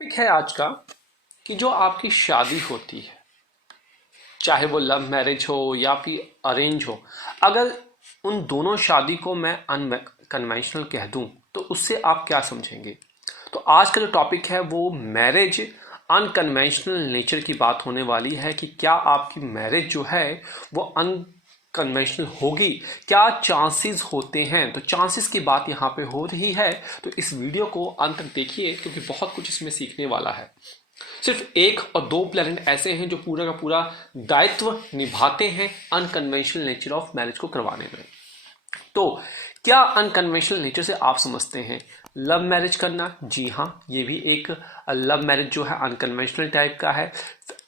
Topic है आज का कि जो आपकी शादी होती है, चाहे वो लव मैरिज हो या फिर अरेंज हो, अगर उन दोनों शादी को मैं अनकन्वेंशनल कह दूं तो उससे आप क्या समझेंगे। तो आज का जो टॉपिक है वो मैरिज अनकन्वेंशनल नेचर की बात होने वाली है कि क्या आपकी मैरिज जो है वो अनकन्वेंशनल होगी, क्या चांसेस होते हैं। तो चांसेस की बात यहाँ पे हो रही है, तो इस वीडियो को अंत तक देखिए क्योंकि बहुत कुछ इसमें सीखने वाला है। सिर्फ एक और दो प्लेनेट ऐसे हैं जो पूरा का पूरा दायित्व निभाते हैं अनकन्वेंशनल नेचर ऑफ मैरिज को करवाने में। तो क्या अनकन्वेंशनल नेचर से आप समझते हैं लव मैरिज करना? जी हाँ, ये भी एक लव मैरिज जो है अनकन्वेंशनल टाइप का है।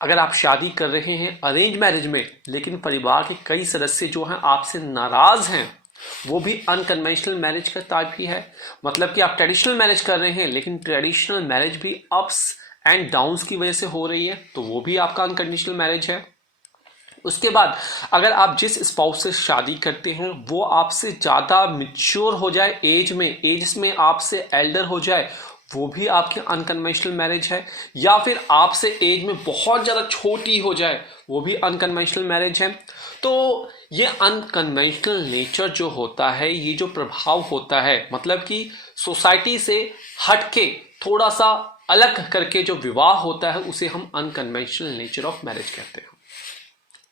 अगर आप शादी कर रहे हैं अरेंज मैरिज में लेकिन परिवार के कई सदस्य जो हैं आपसे नाराज हैं, वो भी अनकन्वेंशनल मैरिज का टाइप ही है। मतलब कि आप ट्रेडिशनल मैरिज कर रहे हैं लेकिन ट्रेडिशनल मैरिज भी अप्स एंड डाउन्स की वजह से हो रही है, तो वो भी आपका अनकंडीशनल मैरिज है। उसके बाद अगर आप जिस स्पाउस से शादी करते हैं वो आपसे ज़्यादा मिच्योर हो जाए एज में आपसे एल्डर हो जाए, वो भी आपकी अनकन्वेंशनल मैरिज है। या फिर आपसे एज में बहुत ज़्यादा छोटी हो जाए, वो भी अनकन्वेंशनल मैरिज है। तो ये अनकन्वेंशनल नेचर जो होता है, ये जो प्रभाव होता है, मतलब कि सोसाइटी से हट के थोड़ा सा अलग करके जो विवाह होता है उसे हम अनकन्वेंशनल नेचर ऑफ मैरिज कहते हैं।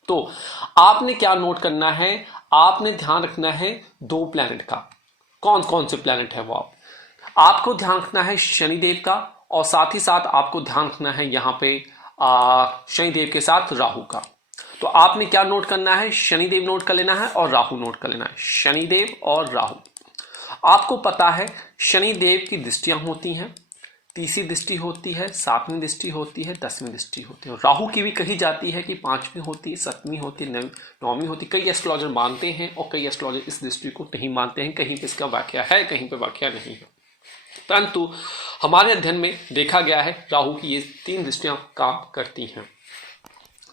तो आपने क्या नोट करना है, आपने ध्यान रखना है दो प्लैनेट का। कौन कौन से प्लैनेट है वो आपको ध्यान रखना है शनिदेव का, और साथ ही साथ आपको ध्यान रखना है यहाँ पे शनिदेव के साथ राहु का। तो आपने क्या नोट करना है, शनिदेव नोट कर लेना है और राहु नोट कर लेना है। शनिदेव और राहु, आपको पता है शनिदेव की दृष्टियां होती हैं, तीसरी दृष्टि होती है, सातवीं दृष्टि होती है, 10वीं दृष्टि होती है। राहु की भी कही जाती है कि 5वीं होती है, 7वीं होती है, 9वीं होती है। कई एस्ट्रोलॉजर मानते हैं और कई एस्ट्रोलॉजर इस दृष्टि को नहीं मानते हैं, कहीं पे इसका व्याख्या है, कहीं पे व्याख्या नहीं है। परंतु हमारे अध्ययन में देखा गया है राहु की ये 3 दृष्टियां काम करती हैं।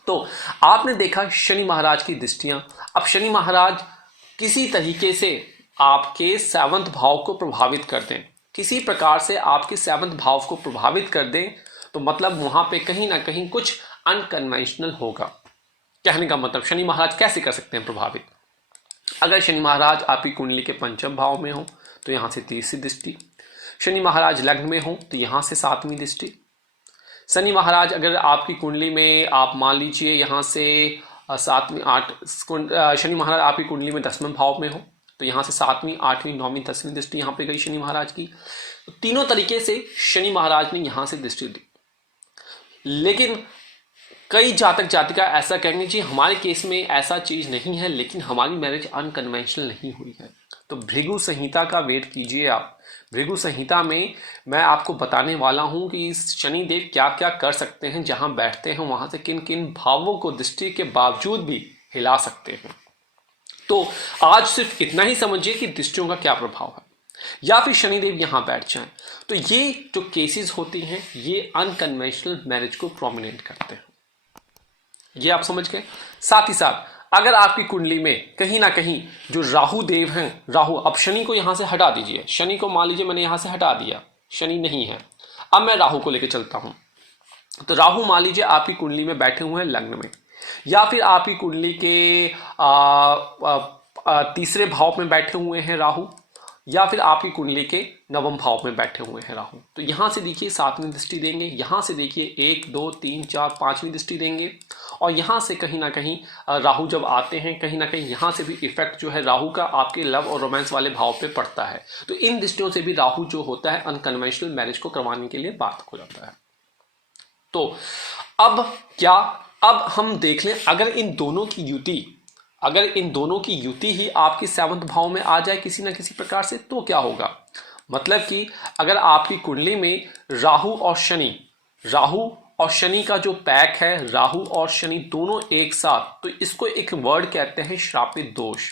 तो आपने देखा शनि महाराज की दृष्टियां। अब शनि महाराज किसी तरीके से आपके 7वें भाव को प्रभावित कर दें, किसी प्रकार से आपके 7वें भाव को प्रभावित कर दें, तो मतलब वहां पे कहीं ना कहीं कुछ अनकन्वेंशनल होगा। कहने का मतलब शनि महाराज कैसे कर सकते हैं प्रभावित? अगर शनि महाराज आपकी कुंडली के 5वें भाव में हो तो यहां से तीसरी दृष्टि, शनि महाराज लग्न में हो तो यहां से 7वीं दृष्टि, शनि महाराज अगर आपकी कुंडली में आप मान लीजिए यहां से 7वीं 8 शनि महाराज आपकी कुंडली में 10वें भाव में हो तो यहाँ से 7वीं 8वीं 9वीं 10वीं दृष्टि यहाँ पे गई शनि महाराज की। तो तीनों तरीके से शनि महाराज ने यहाँ से दृष्टि दी। लेकिन कई जातक जातिका ऐसा कहेंगे जी हमारे केस में ऐसा चीज नहीं है, लेकिन हमारी मैरिज अनकन्वेंशनल नहीं हुई है। तो भृगु संहिता का वेट कीजिए आप। भृगु संहिता में मैं आपको बताने वाला हूं कि शनिदेव क्या क्या कर सकते हैं, जहां बैठते हैं वहां से किन किन भावों को दृष्टि के बावजूद भी हिला सकते हैं। तो आज सिर्फ इतना ही समझिए कि दृष्टियों का क्या प्रभाव है, या फिर शनिदेव यहां बैठ जाएं। तो ये जो केसेस होती हैं ये अनकन्वेंशनल मैरिज को प्रोमिनेंट करते हैं, ये आप समझ गए। साथ ही साथ अगर आपकी कुंडली में कहीं ना कहीं जो राहु देव हैं, राहु, अब शनि को यहां से हटा दीजिए, शनि को मान लीजिए मैंने यहां से हटा दिया, शनि नहीं है, अब मैं राहु को लेकर चलता हूं। तो राहु मान लीजिए आपकी कुंडली में बैठे हुए हैं लग्न में, या फिर आपकी कुंडली के तीसरे भाव में बैठे हुए हैं राहु, या फिर आपकी कुंडली के 9वें भाव में बैठे हुए हैं राहु। तो यहां से देखिए 7वीं दृष्टि देंगे, यहां से देखिए 1 2 3 4 5वीं दृष्टि देंगे, और यहां से कहीं ना कहीं राहु जब आते हैं कहीं ना कहीं यहां से भी इफेक्ट जो है राहु का आपके लव और रोमांस वाले भाव पे पड़ता है। तो इन दृष्टियों से भी राहु जो होता है अनकन्वेंशनल मैरिज को करवाने के लिए बात हो जाता है। तो अब क्या, अब हम देख लें अगर इन दोनों की युति ही आपकी 7वें भाव में आ जाए किसी ना किसी प्रकार से, तो क्या होगा। मतलब कि अगर आपकी कुंडली में राहु और शनि का जो पैक है, राहु और शनि दोनों एक साथ, तो इसको एक वर्ड कहते हैं श्रापित दोष।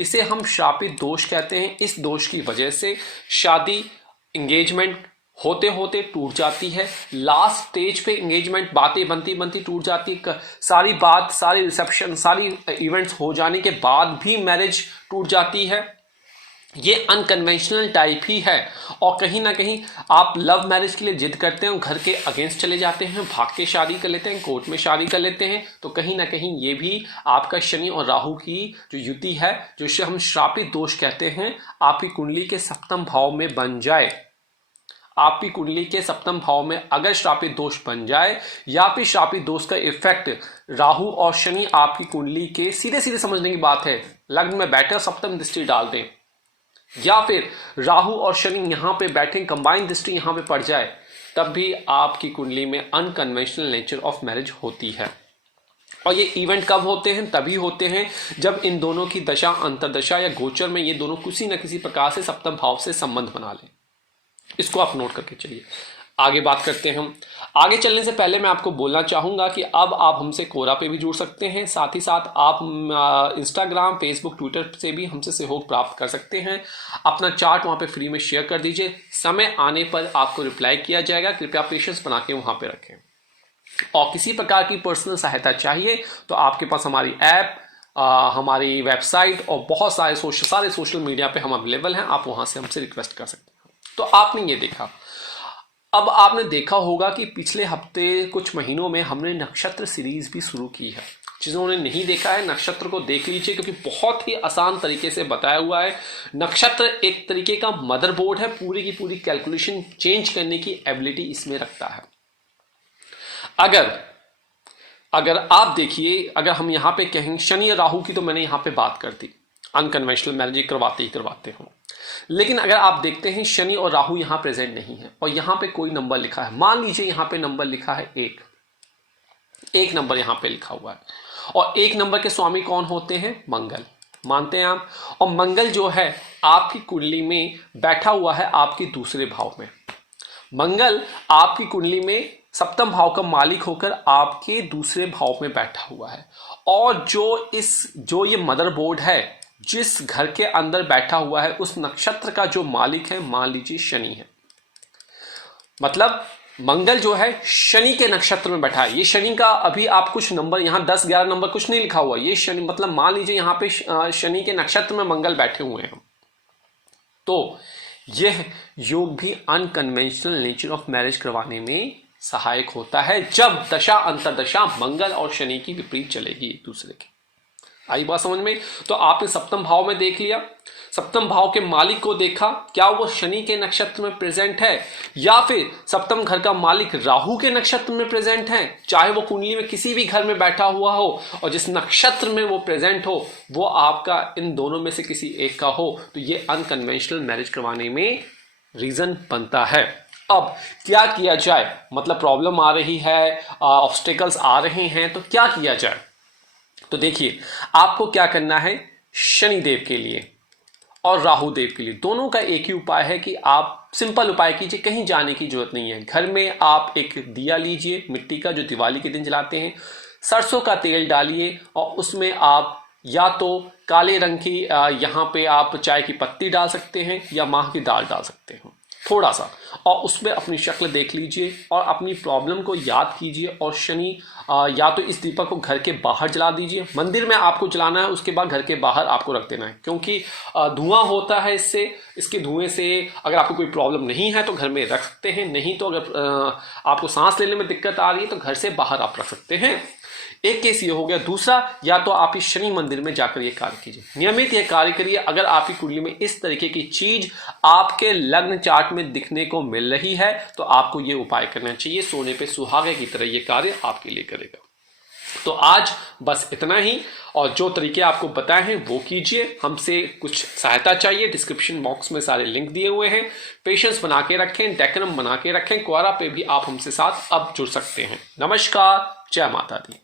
इसे हम श्रापित दोष कहते हैं। इस दोष की वजह से शादी, एंगेजमेंट होते होते टूट जाती है, लास्ट स्टेज पे एंगेजमेंट बातें बनती बनती टूट जाती है, सारी बात, सारी रिसेप्शन, सारी इवेंट्स हो जाने के बाद भी मैरिज टूट जाती है। ये अनकन्वेंशनल टाइप ही है। और कहीं ना कहीं आप लव मैरिज के लिए जिद करते हैं, घर के अगेंस्ट चले जाते हैं, भाग के शादी कर लेते हैं, कोर्ट में शादी कर लेते हैं, तो कहीं ना कहीं ये भी आपका शनि और राहु की जो युति है, जो हम श्रापित दोष कहते हैं, आपकी कुंडली के सप्तम भाव में बन जाए। आपकी कुंडली के सप्तम भाव में अगर श्रापित दोष बन जाए, या फिर श्रापित दोष का इफेक्ट राहु और शनि आपकी कुंडली के, सीधे सीधे समझने की बात है, लग्न में बैठे सप्तम दृष्टि डाल दें, या फिर राहु और शनि यहां पे बैठे कंबाइंड दृष्टि यहां पे पड़ जाए, तब भी आपकी कुंडली में अनकन्वेंशनल नेचर ऑफ मैरिज होती है। और ये इवेंट कब होते हैं? तभी होते हैं जब इन दोनों की दशा, अंतरदशा या गोचर में ये दोनों किसी न किसी प्रकार से सप्तम भाव से संबंध बना लें। इसको आप नोट करके चलिए। आगे बात करते हैं हम। आगे चलने से पहले मैं आपको बोलना चाहूँगा कि अब आप हमसे कोरा पे भी जुड़ सकते हैं, साथ ही साथ आप इंस्टाग्राम, फेसबुक, ट्विटर से भी हमसे सहयोग प्राप्त कर सकते हैं। अपना चार्ट वहाँ पे फ्री में शेयर कर दीजिए, समय आने पर आपको रिप्लाई किया जाएगा। कृपया पेशेंस बना के वहाँ पे रखें। और किसी प्रकार की पर्सनल सहायता चाहिए तो आपके पास हमारी ऐप, हमारी वेबसाइट और बहुत सारे सोशल मीडिया पे हम अवेलेबल हैं। आप वहाँ से हमसे रिक्वेस्ट कर सकते हैं। तो आपने ये देखा। अब आपने देखा होगा कि पिछले हफ्ते कुछ महीनों में हमने नक्षत्र सीरीज भी शुरू की है। जिन्होंने नहीं देखा है, नक्षत्र को देख लीजिए, क्योंकि बहुत ही आसान तरीके से बताया हुआ है। नक्षत्र एक तरीके का मदरबोर्ड है, पूरी की पूरी कैलकुलेशन चेंज करने की एबिलिटी इसमें रखता है। अगर आप देखिए, अगर हम यहाँ पे कहें शनि और राहु की, तो मैंने यहाँ पे बात कर दी, अनकन्वेंशनल मैरिज करवाते ही करवाते हो। लेकिन अगर आप देखते हैं शनि और राहु यहां प्रेजेंट नहीं है और यहां पे कोई नंबर लिखा है, मान लीजिए यहां पे नंबर लिखा है एक नंबर यहां पे लिखा हुआ है, और एक नंबर के स्वामी कौन होते हैं? मंगल। मानते हैं आप? और मंगल जो है आपकी कुंडली में बैठा हुआ है आपके दूसरे भाव में। मंगल आपकी कुंडली में सप्तम भाव का मालिक होकर आपके दूसरे भाव में बैठा हुआ है। और जो ये मदरबोर्ड है, जिस घर के अंदर बैठा हुआ है, उस नक्षत्र का जो मालिक है, मान लीजिए शनि है। मतलब मंगल जो है शनि के नक्षत्र में बैठा है। ये शनि का अभी आप कुछ नंबर यहां 10-11 नंबर कुछ नहीं लिखा हुआ, ये शनि, मतलब मान लीजिए यहां पे शनि के नक्षत्र में मंगल बैठे हुए हैं। तो यह योग भी अनकन्वेंशनल नेचर ऑफ मैरिज करवाने में सहायक होता है, जब दशा अंतरदशा मंगल और शनि की विपरीत चलेगी एक दूसरे के। आई बात समझ में? तो आपने सप्तम भाव में देख लिया, सप्तम भाव के मालिक को देखा, क्या वो शनि के नक्षत्र में प्रेजेंट है, या फिर सप्तम घर का मालिक राहु के नक्षत्र में प्रेजेंट है। चाहे वो कुंडली में किसी भी घर में बैठा हुआ हो और जिस नक्षत्र में वो प्रेजेंट हो, वो आपका इन दोनों में से किसी एक का हो, तो ये अनकन्वेंशनल मैरिज करवाने में रीजन बनता है। अब क्या किया जाए? मतलब प्रॉब्लम आ रही है, ऑब्स्टेकल्स आ रहे हैं, तो क्या किया जाए? तो देखिए, आपको क्या करना है, शनि देव के लिए और राहु देव के लिए दोनों का एक ही उपाय है कि आप सिंपल उपाय कीजिए, कहीं जाने की जरूरत नहीं है। घर में आप एक दिया लीजिए मिट्टी का, जो दिवाली के दिन जलाते हैं, सरसों का तेल डालिए और उसमें आप या तो काले रंग की यहाँ पे आप चाय की पत्ती डाल सकते हैं या माह की दाल डाल सकते हैं थोड़ा सा, और उसमें अपनी शक्ल देख लीजिए और अपनी प्रॉब्लम को याद कीजिए। और शनि या तो इस दीपक को घर के बाहर जला दीजिए, मंदिर में आपको जलाना है, उसके बाद घर के बाहर आपको रख देना है, क्योंकि धुआं होता है इससे। इसके धुएं से अगर आपको कोई प्रॉब्लम नहीं है तो घर में रख सकते हैं, नहीं तो अगर आपको सांस लेने में दिक्कत आ रही है तो घर से बाहर आप रख सकते हैं। एक केस ये हो गया। दूसरा, या तो आप इस शनि मंदिर में जाकर ये कार्य कीजिए, नियमित ये कार्य करिए। अगर आपकी कुंडली में इस तरीके की चीज आपके लग्न चार्ट में दिखने को मिल रही है तो आपको ये उपाय करना चाहिए। सोने पे सुहागे की तरह ये कार्य आपके लिए करेगा। तो आज बस इतना ही, और जो तरीके आपको बताए हैं वो कीजिए। हमसे कुछ सहायता चाहिए, डिस्क्रिप्शन बॉक्स में सारे लिंक दिए हुए हैं। पेशेंस बना के रखें, डेकनम बना के रखें। क्वारा पे भी आप हमसे साथ अब जुड़ सकते हैं। नमस्कार, जय माता दी।